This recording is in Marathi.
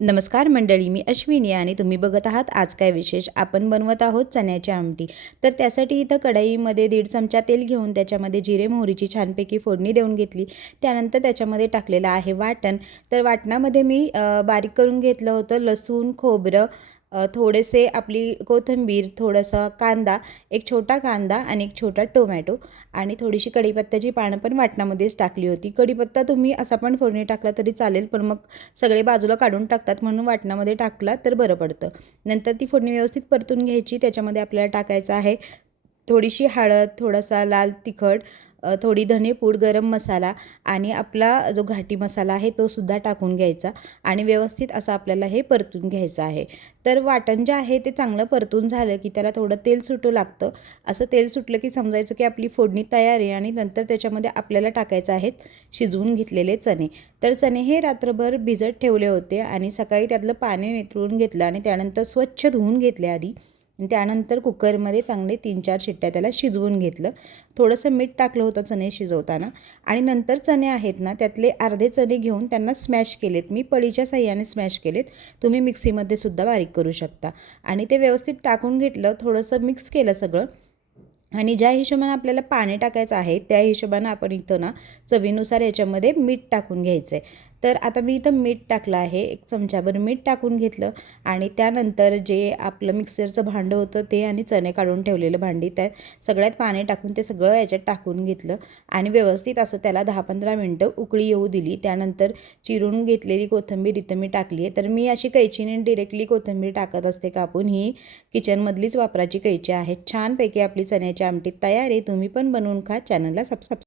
नमस्कार मंडळी मी अश्विनी आणि तुम्ही बघत आहात आज काय विशेष? आपण बनवत आहोत चण्याची आमटी. तर त्यासाठी इथं कढईमध्ये दीड चमचा तेल घेऊन त्याच्यामध्ये जिरे मोहरीची छानपैकी फोडणी देऊन घेतली. त्यानंतर त्याच्यामध्ये टाकलेलं आहे वाटण. तर वाटणामध्ये मी बारीक करून घेतलं होतं लसूण खोबरं थोडेसे आपली कोथिंबीर थोडंसं कांदा एक छोटा कांदा आणि एक छोटा टोमॅटो आणि थोडीशी कढीपत्त्याची पानं पण वाटणामध्येच टाकली होती. कढीपत्ता तुम्ही असा पण फोडणी टाकला तरी चालेल पण मग सगळे बाजूला काढून टाकतात म्हणून वाटणामध्ये टाकला तर बरं पडतं. नंतर ती फोडणी व्यवस्थित परतून घ्यायची त्याच्यामध्ये आपल्याला टाकायचं आहे थोडीशी हळद थोडासा लाल तिखट थोडी धनेपूड गरम मसाला आणि आपला जो घाटी मसाला आहे तो सुद्धा टाकून घ्यायचा आणि व्यवस्थित असं आपल्याला हे परतून घ्यायचं आहे. तर वाटण जे आहे ते चांगलं परतून झालं की त्याला थोडं तेल सुटू लागतं. असं तेल सुटलं की समजायचं की आपली फोडणी तयार आहे आणि नंतर त्याच्यामध्ये आपल्याला टाकायचं आहेत शिजवून घेतलेले चणे. तर चणे हे रात्रभर भिजत ठेवले होते आणि सकाळी त्यातलं पाणी निथळून घेतलं आणि त्यानंतर स्वच्छ धुवून घेतले आधी आणि त्यानंतर कुकरमध्ये चांगले तीन चार शिट्ट्या त्याला शिजवून घेतलं. थोडंसं मीठ टाकलं होतं चणे शिजवताना. आणि नंतर चणे आहेत ना त्यातले अर्धे चणे घेऊन त्यांना स्मॅश केलेत. मी पळीच्या साह्याने स्मॅश केलेत. तुम्ही मिक्सीमध्ये सुद्धा बारीक करू शकता. आणि ते व्यवस्थित टाकून घेतलं थोडंसं मिक्स केलं सगळं. आणि ज्या हिशोबानं आपल्याला पाणी टाकायचं आहे त्या हिशोबानं आपण इथं ना चवीनुसार याच्यामध्ये मीठ टाकून घ्यायचं आहे तर आता मी इथं मीठ टाकलं आहे एक चमच्याभर मीठ टाकून घेतलं आणि त्यानंतर जे आपलं मिक्सरचं भांडं होतं ते आणि चणे काढून ठेवलेलं भांडी त्यात सगळ्यात पाणी टाकून ते सगळं याच्यात टाकून घेतलं आणि व्यवस्थित असं त्याला दहा पंधरा मिनटं उकळी येऊ दिली. त्यानंतर चिरून घेतलेली कोथिंबीर इथं मी टाकली आहे. तर मी अशी कैचीने डिरेक्टली कोथिंबीर टाकत असते कापून ही किचनमधलीच वापराची कैची आहे. छानपैकी आपली चण्याची आमटी तयार आहे. तुम्ही पण बनवून खा. चॅनलला सबस्क्राईब